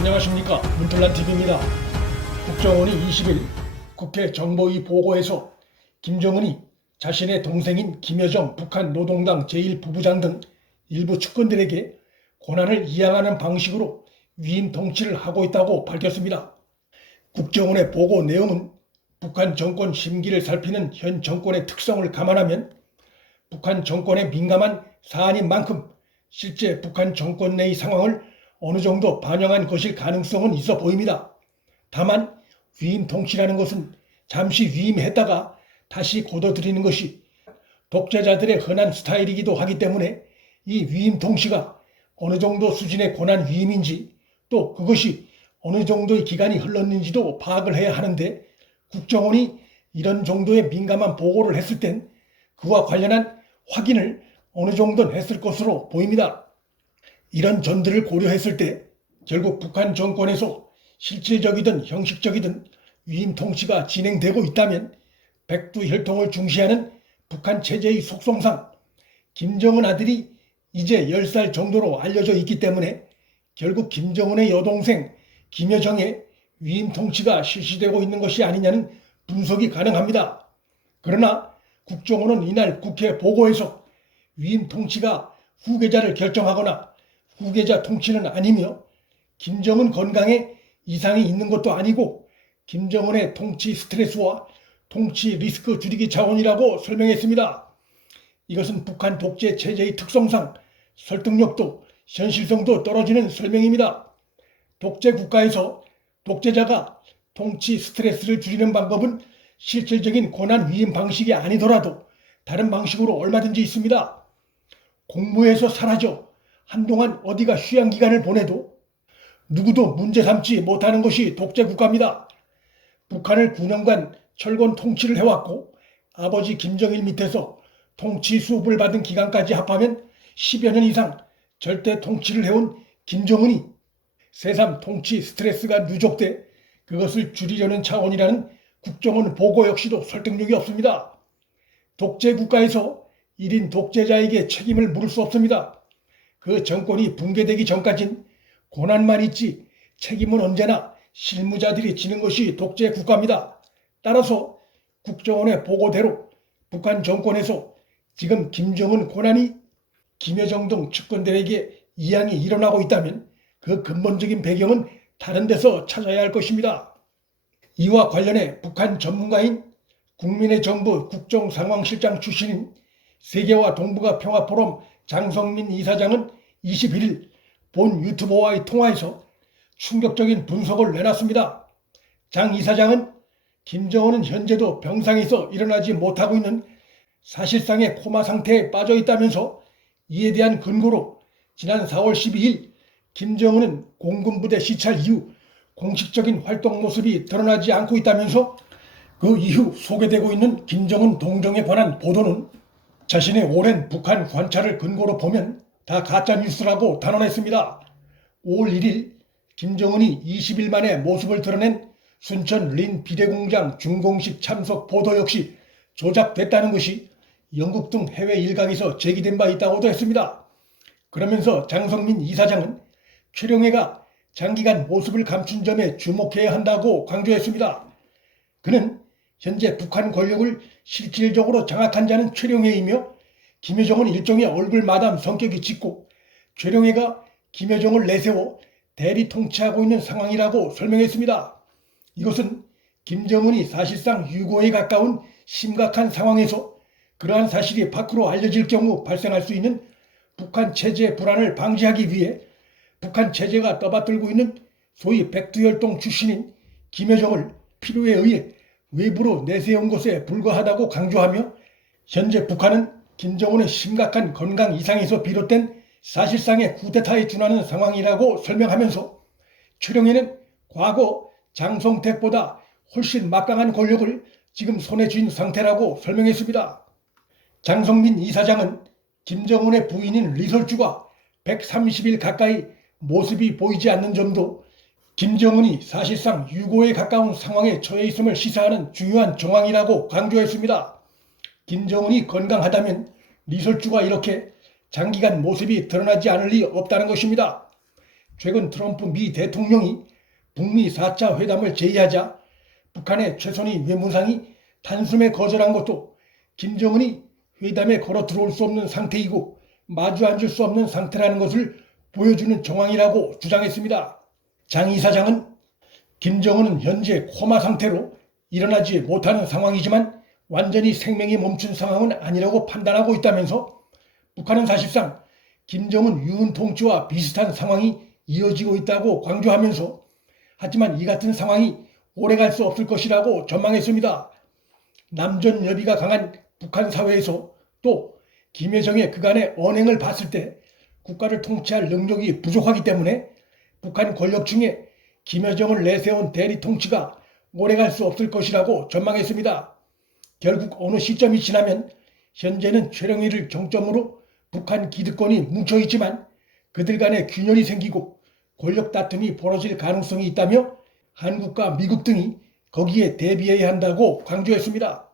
안녕하십니까, 문틀란TV입니다. 국정원이 20일 국회 정보위 보고에서 김정은이 자신의 동생인 김여정 북한 노동당 제1부부장 등 일부 측근들에게 권한을 이양하는 방식으로 위임 통치를 하고 있다고 밝혔습니다. 국정원의 보고 내용은 북한 정권 심기를 살피는 현 정권의 특성을 감안하면 북한 정권에 민감한 사안인 만큼 실제 북한 정권 내의 상황을 어느 정도 반영한 것일 가능성은 있어 보입니다. 다만 위임 통치라는 것은 잠시 위임했다가 다시 거둬들이는 것이 독재자들의 흔한 스타일이기도 하기 때문에 이 위임 통치가 어느 정도 수준의 권한 위임인지 또 그것이 어느 정도의 기간이 흘렀는지도 파악을 해야 하는데, 국정원이 이런 정도의 민감한 보고를 했을 땐 그와 관련한 확인을 어느 정도는 했을 것으로 보입니다. 이런 전들을 고려했을 때 결국 북한 정권에서 실질적이든 형식적이든 위임 통치가 진행되고 있다면 백두혈통을 중시하는 북한 체제의 속성상 김정은 아들이 이제 10살 정도로 알려져 있기 때문에 결국 김정은의 여동생 김여정의 위임 통치가 실시되고 있는 것이 아니냐는 분석이 가능합니다. 그러나 국정원은 이날 국회 보고에서 위임 통치가 후계자를 결정하거나 후계자 통치는 아니며 김정은 건강에 이상이 있는 것도 아니고 김정은의 통치 스트레스와 통치 리스크 줄이기 차원이라고 설명했습니다. 이것은 북한 독재 체제의 특성상 설득력도 현실성도 떨어지는 설명입니다. 독재 국가에서 독재자가 통치 스트레스를 줄이는 방법은 실질적인 권한 위임 방식이 아니더라도 다른 방식으로 얼마든지 있습니다. 공무에서 사라져 한동안 어디가 휴양기간을 보내도 누구도 문제 삼지 못하는 것이 독재 국가입니다. 북한을 9년간 철권 통치를 해왔고 아버지 김정일 밑에서 통치 수업을 받은 기간까지 합하면 10여 년 이상 절대 통치를 해온 김정은이 새삼 통치 스트레스가 누적돼 그것을 줄이려는 차원이라는 국정원 보고 역시도 설득력이 없습니다. 독재 국가에서 1인 독재자에게 책임을 물을 수 없습니다. 그 정권이 붕괴되기 전까진 권한만 있지 책임은 언제나 실무자들이 지는 것이 독재 국가입니다. 따라서 국정원의 보고대로 북한 정권에서 지금 김정은 권한이 김여정 등 측근들에게 이양이 일어나고 있다면 그 근본적인 배경은 다른 데서 찾아야 할 것입니다. 이와 관련해 북한 전문가인 국민의 정부 국정상황실장 출신인 세계와 동북아 평화포럼 장성민 이사장은 21일 본 유튜버와의 통화에서 충격적인 분석을 내놨습니다. 장 이사장은 김정은은 현재도 병상에서 일어나지 못하고 있는 사실상의 코마 상태에 빠져 있다면서 이에 대한 근거로 지난 4월 12일 김정은은 공군부대 시찰 이후 공식적인 활동 모습이 드러나지 않고 있다면서 그 이후 소개되고 있는 김정은 동정에 관한 보도는 자신의 오랜 북한 관찰을 근거로 보면 다 가짜뉴스라고 단언했습니다. 5월 1일 김정은이 20일 만에 모습을 드러낸 순천 린 비대공장 준공식 참석 보도 역시 조작됐다는 것이 영국 등 해외 일각에서 제기된 바 있다고도 했습니다. 그러면서 장성민 이사장은 최룡해가 장기간 모습을 감춘 점에 주목해야 한다고 강조했습니다. 그는 현재 북한 권력을 실질적으로 장악한 자는 최룡해이며 김여정은 일종의 얼굴 마담 성격이 짙고 최룡해가 김여정을 내세워 대리 통치하고 있는 상황이라고 설명했습니다. 이것은 김정은이 사실상 유고에 가까운 심각한 상황에서 그러한 사실이 밖으로 알려질 경우 발생할 수 있는 북한 체제 불안을 방지하기 위해 북한 체제가 떠받들고 있는 소위 백두혈통 출신인 김여정을 필요에 의해 외부로 내세운 것에 불과하다고 강조하며 현재 북한은 김정은의 심각한 건강 이상에서 비롯된 사실상의 쿠데타에 준하는 상황이라고 설명하면서 최룡해는 과거 장성택보다 훨씬 막강한 권력을 지금 손에 쥔 상태라고 설명했습니다. 장성민 이사장은 김정은의 부인인 리설주가 130일 가까이 모습이 보이지 않는 점도 김정은이 사실상 유고에 가까운 상황에 처해 있음을 시사하는 중요한 정황이라고 강조했습니다. 김정은이 건강하다면 리설주가 이렇게 장기간 모습이 드러나지 않을 리 없다는 것입니다. 최근 트럼프 미 대통령이 북미 4차 회담을 제의하자 북한의 최선희 외무상이 단숨에 거절한 것도 김정은이 회담에 걸어 들어올 수 없는 상태이고 마주 앉을 수 없는 상태라는 것을 보여주는 정황이라고 주장했습니다. 장 이사장은 김정은은 현재 코마 상태로 일어나지 못하는 상황이지만 완전히 생명이 멈춘 상황은 아니라고 판단하고 있다면서 북한은 사실상 김정은 유은 통치와 비슷한 상황이 이어지고 있다고 강조하면서 하지만 이 같은 상황이 오래갈 수 없을 것이라고 전망했습니다. 남전 여비가 강한 북한 사회에서 또 김여정의 그간의 언행을 봤을 때 국가를 통치할 능력이 부족하기 때문에 북한 권력층에 김여정을 내세운 대리 통치가 오래갈 수 없을 것이라고 전망했습니다. 결국 어느 시점이 지나면 현재는 최령희를 정점으로 북한 기득권이 뭉쳐있지만 그들 간에 균열이 생기고 권력 다툼이 벌어질 가능성이 있다며 한국과 미국 등이 거기에 대비해야 한다고 강조했습니다.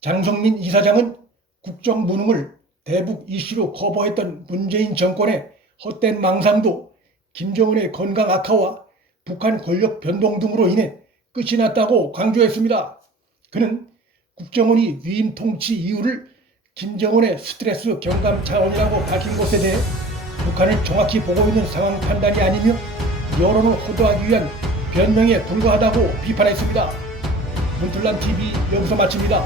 장성민 이사장은 국정 무능을 대북 이슈로 커버했던 문재인 정권의 헛된 망상도 김정은의 건강 악화와 북한 권력 변동 등으로 인해 끝이 났다고 강조했습니다. 그는 국정원이 위임 통치 이유를 김정은의 스트레스 경감 차원이라고 밝힌 것에 대해 북한을 정확히 보고 있는 상황 판단이 아니며 여론을 호도하기 위한 변명에 불과하다고 비판했습니다. 문틀란TV 여기서 마칩니다.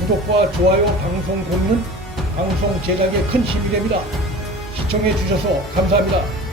구독과 좋아요, 방송 공유는 방송 제작에 큰 힘이 됩니다. 시청해 주셔서 감사합니다.